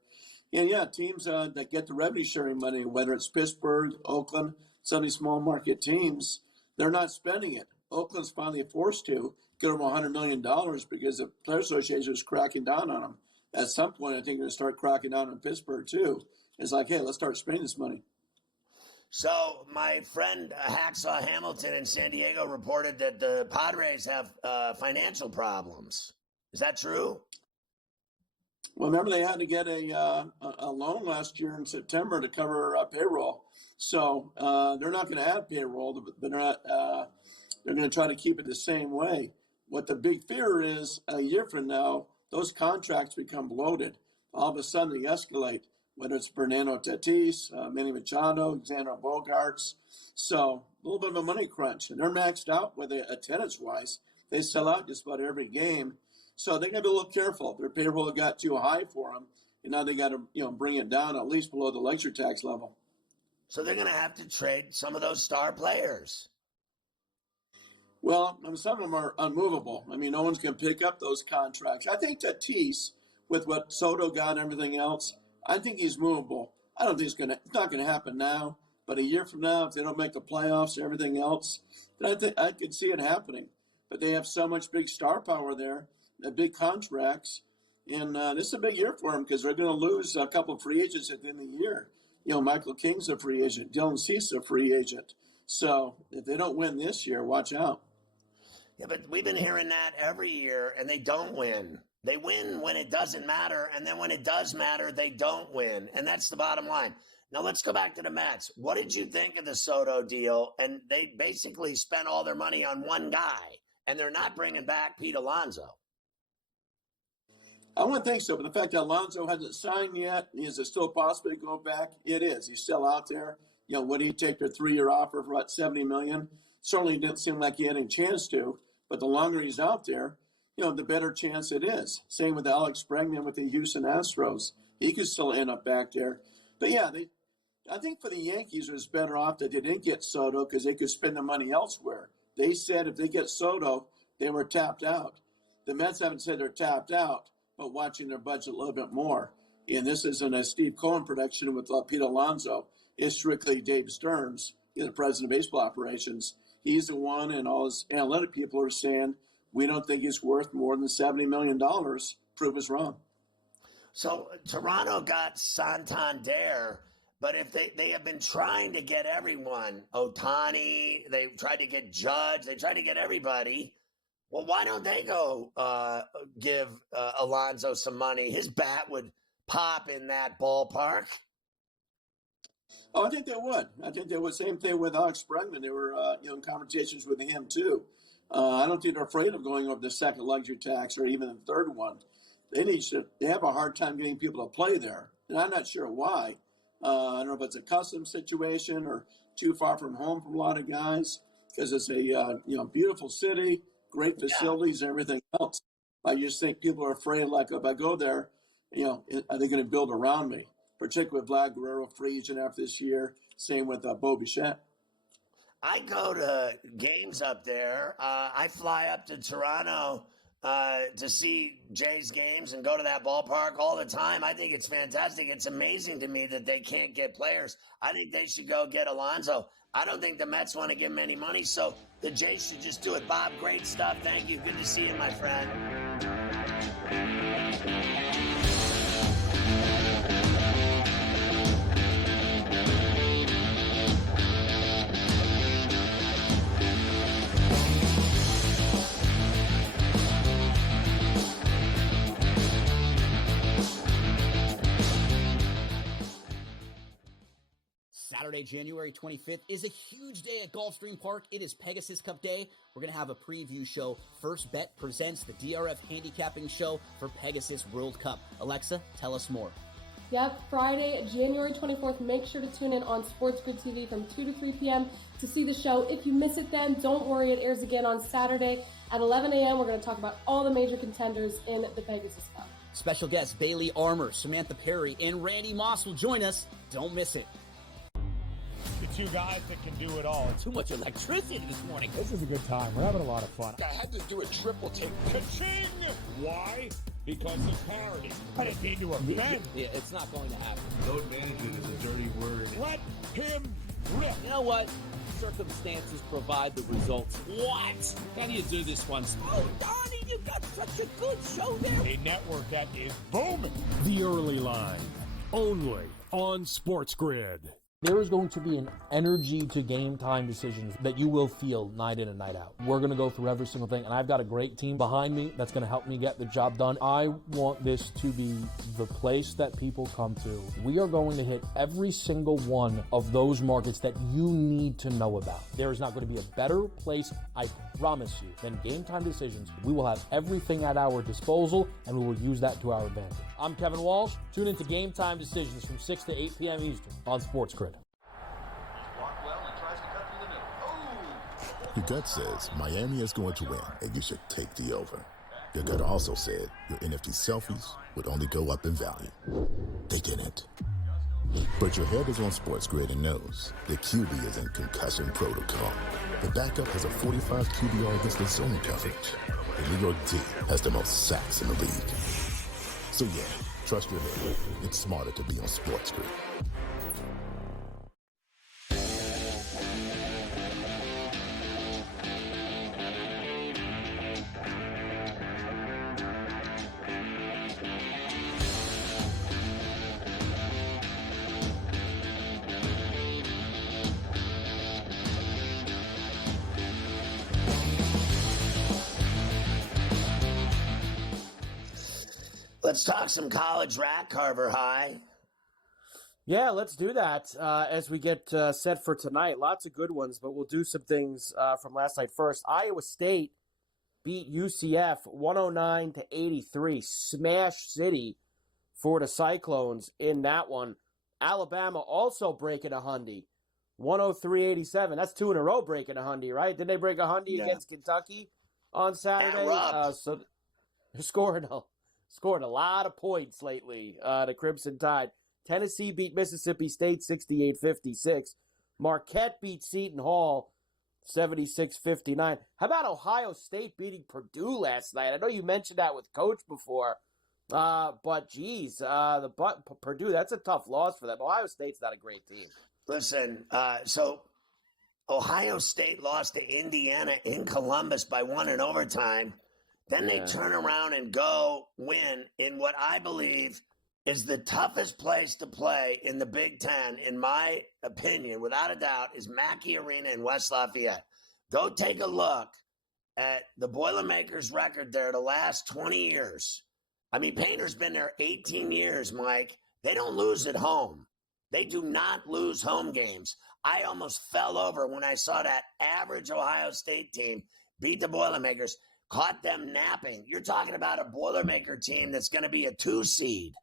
And, teams that get the revenue sharing money, whether it's Pittsburgh, Oakland, some of these small market teams, they're not spending it. Oakland's finally forced to get over $100 million because the Player Association is cracking down on them. At some point, I think they're going to start cracking down on Pittsburgh, too. It's like, hey, let's start spending this money. So my friend Hacksaw Hamilton in San Diego reported that the Padres have financial problems. Is that true? Well, remember they had to get a loan last year in September to cover payroll. So they're not going to add payroll, but they're going to try to keep it the same way. What the big fear is, a year from now, those contracts become bloated. All of a sudden they escalate. Whether it's Fernando Tatis, Manny Machado, Xander Bogaerts. So a little bit of a money crunch. And they're maxed out with attendance-wise. They sell out just about every game. So they got to be a little careful. Their payroll got too high for them. And now they got to bring it down at least below the luxury tax level. So they're going to have to trade some of those star players. Well, some of them are unmovable. No one's going to pick up those contracts. I think Tatis, with what Soto got and everything else, I think he's movable. I don't think it's not going to happen now, but a year from now, if they don't make the playoffs and everything else, then I could see it happening. But they have so much big star power there, the big contracts, and this is a big year for them because they're going to lose a couple of free agents at the end of the year. Michael King's a free agent, Dylan Cease a free agent. So if they don't win this year, watch out. Yeah, but we've been hearing that every year, and they don't win. They win when it doesn't matter, and then when it does matter, they don't win. And that's the bottom line. Now, let's go back to the Mets. What did you think of the Soto deal? And they basically spent all their money on one guy, and they're not bringing back Pete Alonso. I wouldn't think so, but the fact that Alonso hasn't signed yet, is it still a possibility to go back? It is. He's still out there. Would he take their 3-year offer for about $70 million? Certainly didn't seem like he had any chance to, but the longer he's out there, the better chance it is. Same with Alex Bregman with the Houston Astros. He could still end up back there. But I think for the Yankees, it was better off that they didn't get Soto because they could spend the money elsewhere. They said if they get Soto, they were tapped out. The Mets haven't said they're tapped out, but watching their budget a little bit more. And this isn't a Steve Cohen production with Pete Alonso. It's strictly Dave Stearns, the president of baseball operations. He's the one, and all his analytic people are saying, we don't think he's worth more than $70 million. Prove us wrong. So Toronto got Santander, but if they have been trying to get everyone, Ohtani, they tried to get Judge, they tried to get everybody. Well, why don't they go give Alonso some money? His bat would pop in that ballpark. Oh, I think they would. Same thing with Alex Bregman. They were in conversations with him too. I don't think they're afraid of going over the second luxury tax or even the third one. They have a hard time getting people to play there, and I'm not sure why. I don't know if it's a custom situation or too far from home for a lot of guys because it's a beautiful city, great facilities, and everything else. I just think people are afraid, like if I go there, are they going to build around me? Particularly with Vlad Guerrero free agent after this year. Same with Bo Bichette. I go to games up there. I fly up to Toronto to see Jays games and go to that ballpark all the time. I think it's fantastic. It's amazing to me that they can't get players. I think they should go get Alonso. I don't think the Mets want to give him any money, so the Jays should just do it. Bob, great stuff. Thank you. Good to see you, my friend. Saturday, January 25th is a huge day at Gulfstream Park. It is Pegasus Cup Day. We're going to have a preview show. First Bet presents the DRF handicapping show for Pegasus World Cup. Alexa, tell us more. Yep, Friday, January 24th. Make sure to tune in on SportsGrid TV from 2 to 3 p.m. to see the show. If you miss it then, don't worry. It airs again on Saturday at 11 a.m. We're going to talk about all the major contenders in the Pegasus Cup. Special guests Bailey Armour, Samantha Perry, and Randy Moss will join us. Don't miss it. The two guys that can do it all. Too much electricity this morning. This is a good time. We're having a lot of fun. I had to do a triple take. Ka-ching! Why? Because of parity. I didn't mean to offend. Yeah, it's not going to happen. Load management is a dirty word. Let him rip. You know what? Circumstances provide the results. What? How do you do this one? Oh, Donnie, you've got such a good show there. A network that is booming. The Early Line, only on SportsGrid. There is going to be an energy to game time decisions that you will feel night in and night out. We're going to go through every single thing, and I've got a great team behind me that's going to help me get the job done. I want this to be the place that people come to. We are going to hit every single one of those markets that you need to know about. There is not going to be a better place, I promise you, than game time decisions. We will have everything at our disposal, and we will use that to our advantage. I'm Kevin Walsh. Tune into Game Time Decisions from 6 to 8 p.m. Eastern on SportsGrid. Your gut says Miami is going to win, and you should take the over. Your gut also said your NFT selfies would only go up in value. They didn't. But your head is on SportsGrid and knows the QB is in concussion protocol. The backup has a 45 QBR against the zone coverage. The New York D has the most sacks in the league. So yeah, trust your head. It's smarter to be on SportsGrid. Let's talk some college rack, Carver High. Yeah, let's do that as we get set for tonight. Lots of good ones, but we'll do some things from last night first. Iowa State beat UCF 109-83. Smash City for the Cyclones in that one. Alabama also breaking a hundy, 103-87. That's two in a row breaking a hundy, right? Didn't they break a hundy against Kentucky on Saturday? So they're scoring a lot of points lately, the Crimson Tide. Tennessee beat Mississippi State 68-56. Marquette beat Seton Hall 76-59. How about Ohio State beating Purdue last night? I know you mentioned that with Coach before, but geez, Purdue, that's a tough loss for them. Ohio State's not a great team. Listen, so Ohio State lost to Indiana in Columbus by 1 in overtime. Then they turn around and go win in what I believe is the toughest place to play in the Big Ten, in my opinion, without a doubt, is Mackey Arena in West Lafayette. Go take a look at the Boilermakers record there the last 20 years. I mean, Painter's been there 18 years, Mike. They don't lose at home. They do not lose home games. I almost fell over when I saw that average Ohio State team beat the Boilermakers. Caught them napping. You're talking about a Boilermaker team that's going to be a 2 seed.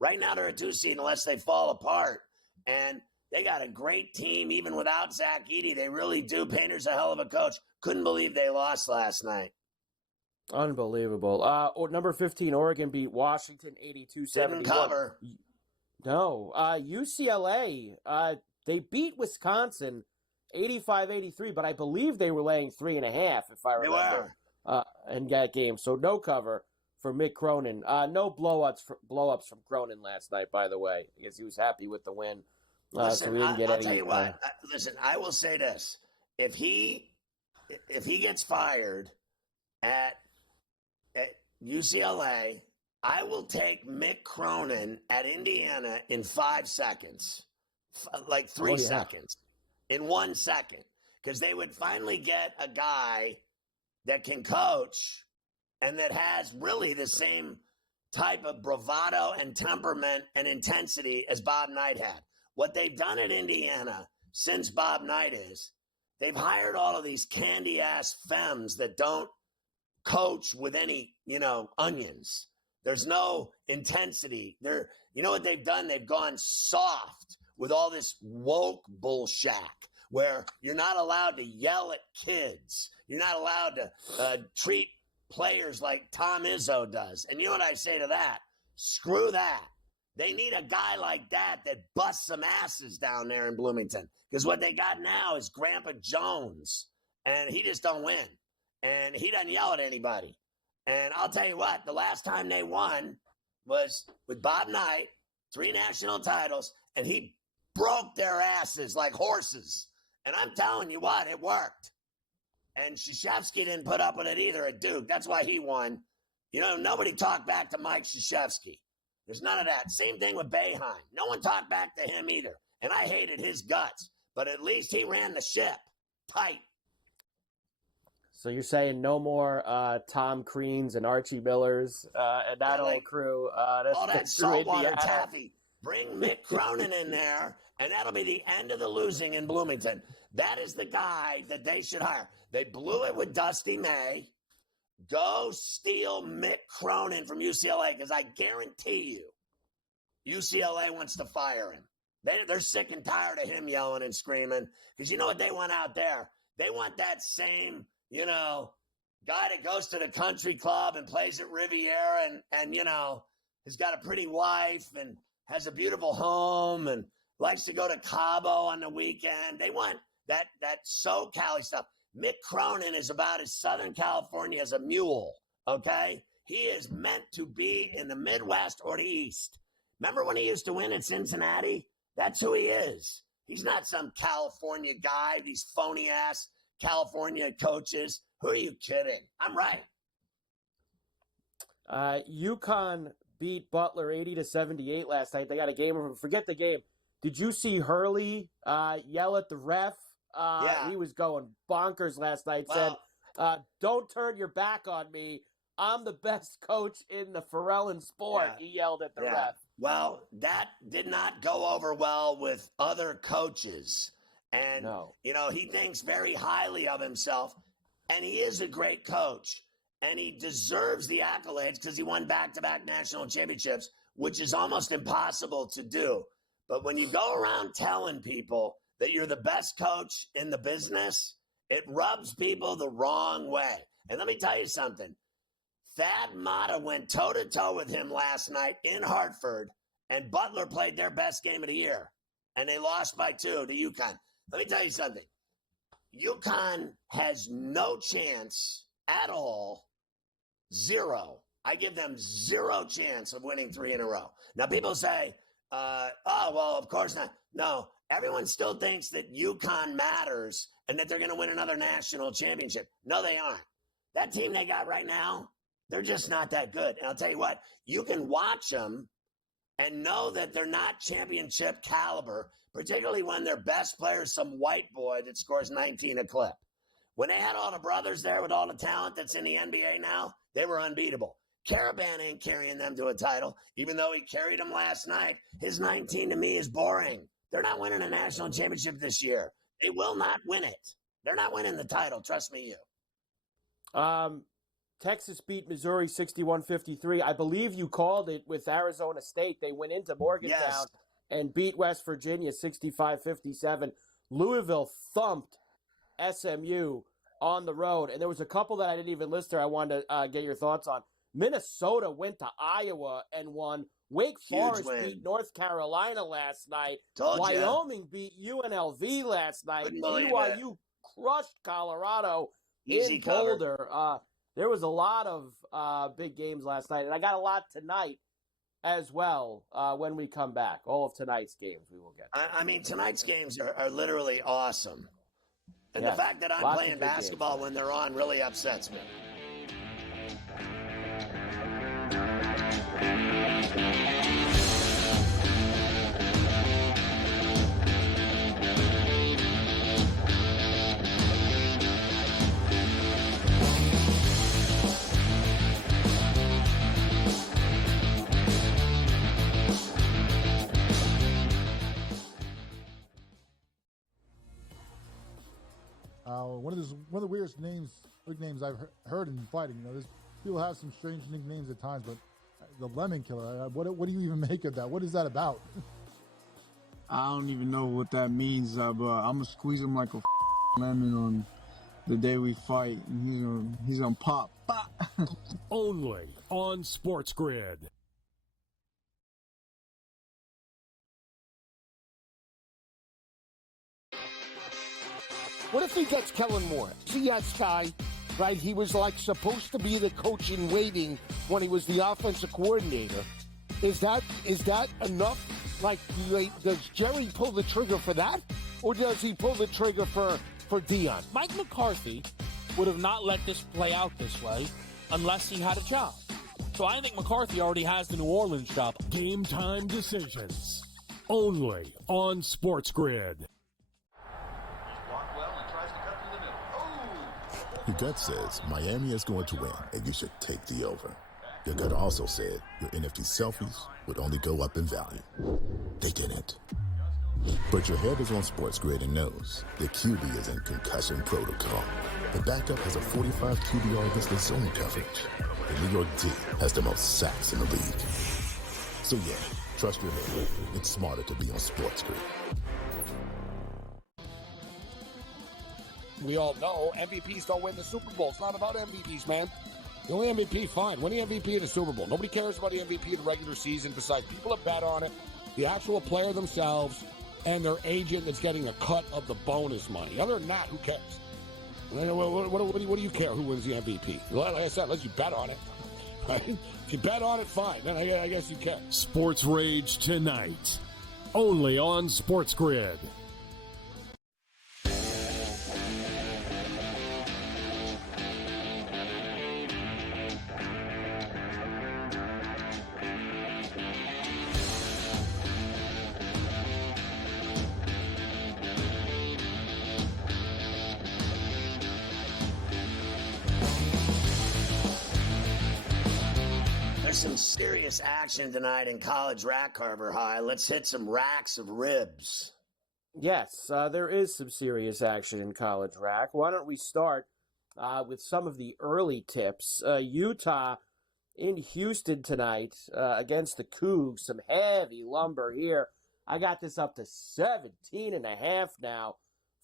Right now they're a 2 seed unless they fall apart. And they got a great team even without Zach Edey. They really do. Painter's a hell of a coach. Couldn't believe they lost last night. Unbelievable. Number 15, Oregon beat Washington 82-71. Didn't cover. No. UCLA, they beat Wisconsin 85-83, but I believe they were laying 3.5, if I remember. They were. In that game. So no cover for Mick Cronin. No blow-ups from Cronin last night, by the way, because he was happy with the win. Listen, so we didn't get I'll tell you what. Listen, I will say this. If he gets fired at UCLA, I will take Mick Cronin at Indiana in 5 seconds, like 3 seconds, in 1 second, because they would finally get a guy that can coach and that has really the same type of bravado and temperament and intensity as Bob Knight had. what they've done at Indiana since Bob Knight is they've hired all of these candy-ass femmes that don't coach with any, onions. There's no intensity. You know what they've done? They've gone soft with all this woke bullshit where you're not allowed to yell at kids. You're not allowed to treat players like Tom Izzo does. And you know what I say to that? Screw that. They need a guy like that busts some asses down there in Bloomington. Because what they got now is Grandpa Jones, and he just don't win. And he doesn't yell at anybody. And I'll tell you what, the last time they won was with Bob Knight, 3 national titles, and he broke their asses like horses. And I'm telling you what, it worked. And Krzyzewski didn't put up with it either at Duke. That's why he won. Nobody talked back to Mike Krzyzewski. There's none of that. Same thing with Boeheim. No one talked back to him either. And I hated his guts. But at least he ran the ship tight. So you're saying no more Tom Creans and Archie Millers and that old crew. All that saltwater taffy. Bring Mick Cronin in there, and that'll be the end of the losing in Bloomington. That is the guy that they should hire. They blew it with Dusty May. Go steal Mick Cronin from UCLA, because I guarantee you UCLA wants to fire him. They're sick and tired of him yelling and screaming, because you know what they want out there? They want that same, guy that goes to the country club and plays at Riviera and has got a pretty wife and has a beautiful home and likes to go to Cabo on the weekend. They want that SoCal stuff. Mick Cronin is about as Southern California as a mule, okay? He is meant to be in the Midwest or the East. Remember when he used to win at Cincinnati? That's who he is. He's not some California guy, these phony-ass California coaches. Who are you kidding? I'm right. UConn beat Butler 80-78 last night. They got a game of them. Forget the game. Did you see Hurley yell at the ref? Yeah. He was going bonkers last night. Said, don't turn your back on me. I'm the best coach in the Ferrall sport. Yeah. He yelled at the ref. Well, that did not go over well with other coaches. And, he thinks very highly of himself. And he is a great coach. And he deserves the accolades because he won back-to-back national championships, which is almost impossible to do. But when you go around telling people that you're the best coach in the business, it rubs people the wrong way. And let me tell you something. Thad Matta went toe-to-toe with him last night in Hartford, and Butler played their best game of the year. And they lost by 2 to UConn. Let me tell you something. UConn has no chance at all. 0. I give them 0 chance of winning 3 in a row. Now, people say, of course not. No, everyone still thinks that UConn matters and that they're going to win another national championship. No, they aren't. That team they got right now, they're just not that good. And I'll tell you what, you can watch them and know that they're not championship caliber, particularly when their best player is some white boy that scores 19 a clip. When they had all the brothers there with all the talent that's in the NBA now, they were unbeatable. Caravan ain't carrying them to a title, even though he carried them last night. His 19 to me is boring. They're not winning a national championship this year. They will not win it. They're not winning the title. Trust me, you. Texas beat Missouri 61-53. I believe you called it with Arizona State. They went into Morgantown and beat West Virginia 65-57. Louisville thumped SMU on the road. And there was a couple that I didn't even list there I wanted to get your thoughts on. Minnesota went to Iowa and won. Wake Forest beat North Carolina last night. Wyoming beat UNLV last night. BYU crushed Colorado in Boulder. There was a lot of big games last night, and I got a lot tonight as well when we come back. All of tonight's games we will get. I mean, tonight's games are literally awesome. And the fact that I'm playing basketball when they're on really upsets me. One of the weirdest nicknames I've heard in fighting. There's people have some strange nicknames at times, but the Lemon Killer. What do you even make of that? What is that about? I don't even know what that means, but I'm gonna squeeze him like a lemon on the day we fight, and he's gonna pop. Only on SportsGrid. What if he gets Kellen Moore? See that guy, right? He was like supposed to be the coach in waiting when he was the offensive coordinator. Is that enough? Like, does Jerry pull the trigger for that, or does he pull the trigger for Dion? Mike McCarthy would have not let this play out this way unless he had a job. So I think McCarthy already has the New Orleans job. Game time decisions. Only on SportsGrid. Your gut says Miami is going to win, and you should take the over. Your gut also said your NFT selfies would only go up in value. They didn't. But your head is on SportsGrid and knows the QB is in concussion protocol. The backup has a 45 QBR against the zone coverage. The New York D has the most sacks in the league. So yeah, trust your head. It's smarter to be on SportsGrid. We all know MVPs don't win the Super Bowl. It's not about MVPs, man. The only MVP, fine. Win the MVP in the Super Bowl. Nobody cares about the MVP in the regular season besides people that bet on it, the actual player themselves, and their agent that's getting a cut of the bonus money. Other than that, who cares? What do you care who wins the MVP? Like I said, unless you bet on it. Right? If you bet on it, fine. Then I guess you can. Sports Rage tonight. Only on SportsGrid. Some serious action tonight in college rack, Carver High. Let's hit some racks of ribs. Yes, there is some serious action in college rack. Why don't we start with some of the early tips? Utah in Houston tonight against the Cougs. Some heavy lumber here. I got this up to 17.5 now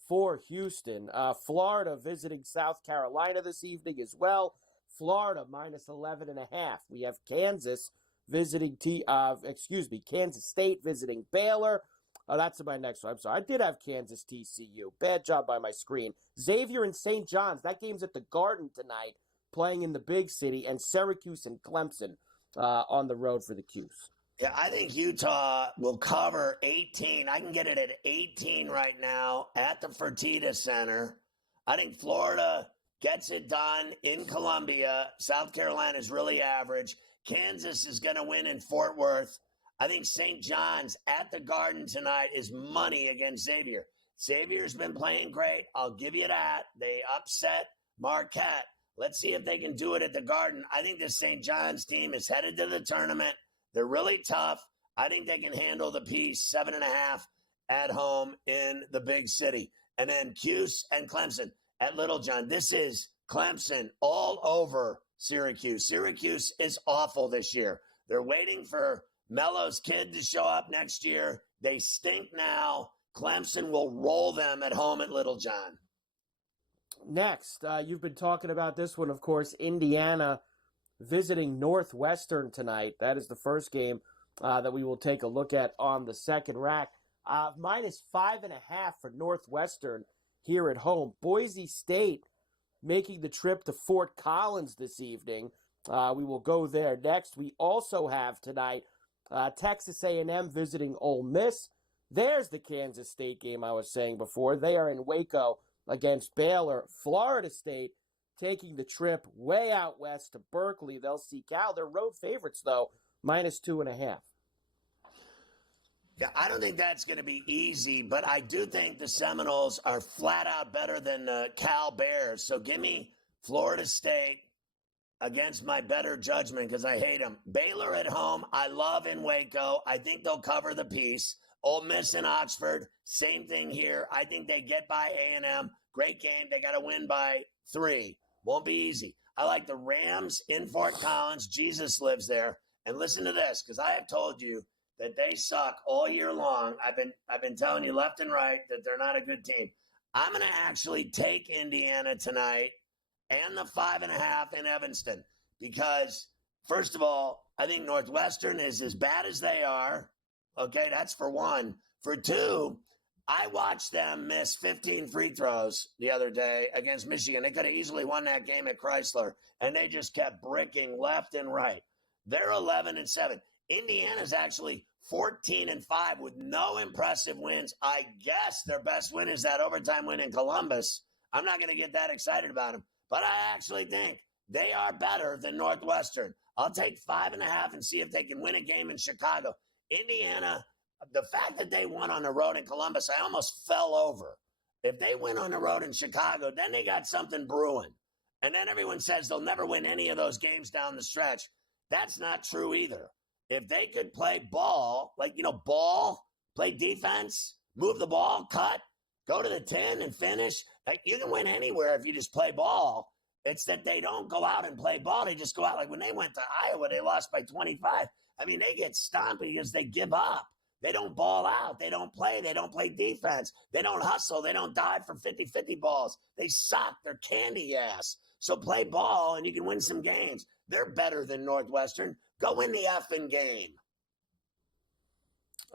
for Houston. Florida visiting South Carolina this evening as well. Florida minus 11.5. We have Kansas visiting Kansas State visiting Baylor. Oh, that's my next one. I'm sorry. I did have Kansas TCU. Bad job by my screen. Xavier and St. John's. That game's at the Garden tonight, playing in the big city, and Syracuse and Clemson on the road for the Cuse. Yeah, I think Utah will cover 18. I can get it at 18 right now at the Fertitta Center. I think Florida gets it done in Columbia. South Carolina is really average. Kansas is going to win in Fort Worth. I think St. John's at the Garden tonight is money against Xavier. Xavier's been playing great. I'll give you that. They upset Marquette. Let's see if they can do it at the Garden. I think this St. John's team is headed to the tournament. They're really tough. I think they can handle the piece, 7.5 at home in the big city. And then Cuse and Clemson at Little John. This is Clemson all over Syracuse. Syracuse is awful this year. They're waiting for Melo's kid to show up next year. They stink now. Clemson will roll them at home at Little John. Next, you've been talking about this one, of course, Indiana visiting Northwestern tonight. That is the first game that we will take a look at on the second rack. Minus 5.5 for Northwestern here at home. Boise State making the trip to Fort Collins this evening. We will go there next. We also have tonight Texas A&M visiting Ole Miss. There's the Kansas State game I was saying before. They are in Waco against Baylor. Florida State taking the trip way out west to Berkeley. They'll see Cal. They're road favorites, though, minus 2.5. Yeah, I don't think that's going to be easy, but I do think the Seminoles are flat out better than the Cal Bears. So give me Florida State against my better judgment because I hate them. Baylor at home, I love in Waco. I think they'll cover the piece. Ole Miss and Oxford, same thing here. I think they get by A&M. Great game. They got to win by 3. Won't be easy. I like the Rams in Fort Collins. Jesus lives there. And listen to this, because I have told you that they suck all year long. I've been telling you left and right that they're not a good team. I'm going to actually take Indiana tonight and the 5.5 in Evanston because, first of all, I think Northwestern is as bad as they are. Okay, that's for one. For two, I watched them miss 15 free throws the other day against Michigan. They could have easily won that game at Chrysler, and they just kept bricking left and right. They're 11-7. Indiana's actually 14-5 with no impressive wins. I guess their best win is that overtime win in Columbus. I'm not going to get that excited about them, but I actually think they are better than Northwestern. I'll take 5.5 and see if they can win a game in Chicago. Indiana, the fact that they won on the road in Columbus, I almost fell over. If they win on the road in Chicago, then they got something brewing. And then everyone says they'll never win any of those games down the stretch. That's not true either. If they could play ball, play defense, move the ball, cut, go to the 10 and finish, you can win anywhere if you just play ball. It's that they don't go out and play ball. They just go out. Like when they went to Iowa, they lost by 25. I mean, they get stomped because they give up. They don't ball out. They don't play. They don't play defense. They don't hustle. They don't dive for 50-50 balls. They suck. They're candy ass. So play ball and you can win some games. They're better than Northwestern. Go win the effing game.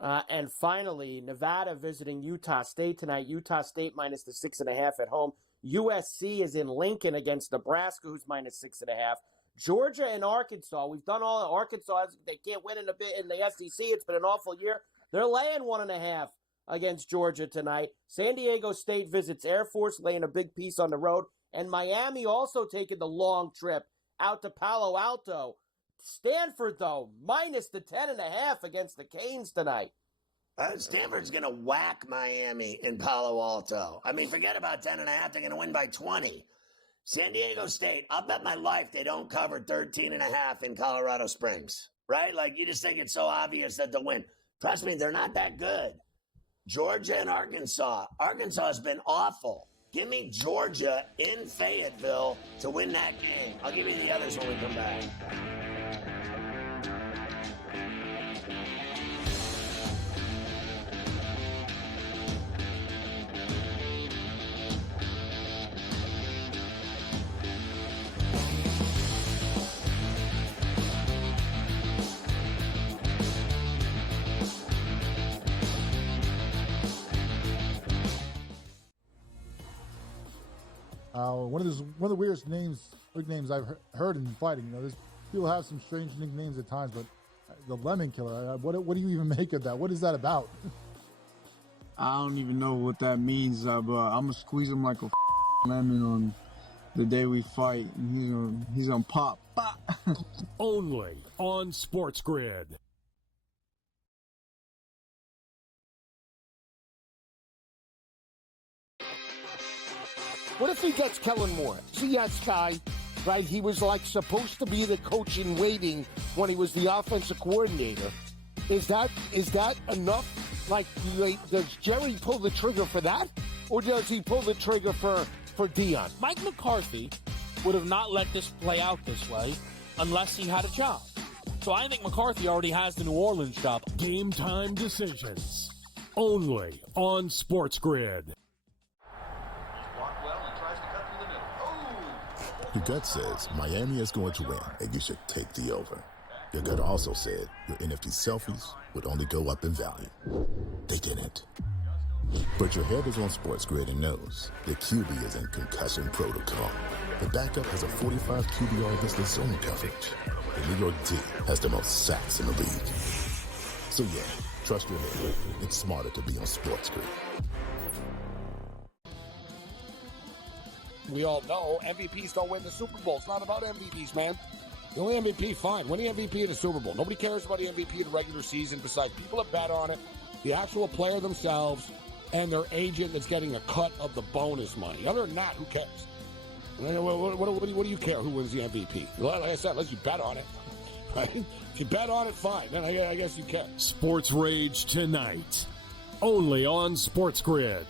And finally, Nevada visiting Utah State tonight. Utah State minus the 6.5 at home. USC is in Lincoln against Nebraska, who's minus 6.5. Georgia and Arkansas. We've done all Arkansas. They can't win in the SEC. It's been an awful year. They're laying 1.5 against Georgia tonight. San Diego State visits Air Force, laying a big piece on the road. And Miami also taking the long trip out to Palo Alto. Stanford, though, minus the 10.5 against the Canes tonight. Stanford's going to whack Miami in Palo Alto. I mean, forget about 10.5. They're going to win by 20. San Diego State, I'll bet my life they don't cover 13.5 in Colorado Springs, right? Like, you just think it's so obvious that they'll win. Trust me, they're not that good. Georgia and Arkansas. Arkansas has been awful. Give me Georgia in Fayetteville to win that game. I'll give you the others when we come back. One of the weirdest nicknames I've heard in fighting. You know, people have some strange nicknames at times, but the Lemon Killer. What do you even make of that? What is that about? I don't even know what that means, but I'm gonna squeeze him like a lemon on the day we fight, and he's gonna pop. Only on SportsGrid. What if he gets Kellen Moore? See that guy, right? He was like supposed to be the coach in waiting when he was the offensive coordinator. Is that enough? Like, does Jerry pull the trigger for that? Or does he pull the trigger for Dion? Mike McCarthy would have not let this play out this way unless he had a job. So I think McCarthy already has the New Orleans job. Game time decisions. Only on SportsGrid. Your gut says Miami is going to win, and you should take the over. Your gut also said your NFT selfies would only go up in value. They didn't. But your head is on SportsGrid and knows the QB is in concussion protocol. The backup has a 45 QBR against the zone coverage. The New York D has the most sacks in the league. So yeah, trust your head. It's smarter to be on SportsGrid. We all know MVPs don't win the Super Bowl. It's not about MVPs, man. The only MVP, fine. Win the MVP in the Super Bowl. Nobody cares about the MVP in the regular season besides people that bet on it, the actual player themselves, and their agent that's getting a cut of the bonus money. Other than that, who cares? What do you care who wins the MVP? Like I said, unless you bet on it. Right? If you bet on it, fine. Then I guess you can. Sports Rage tonight. only on SportsGrid.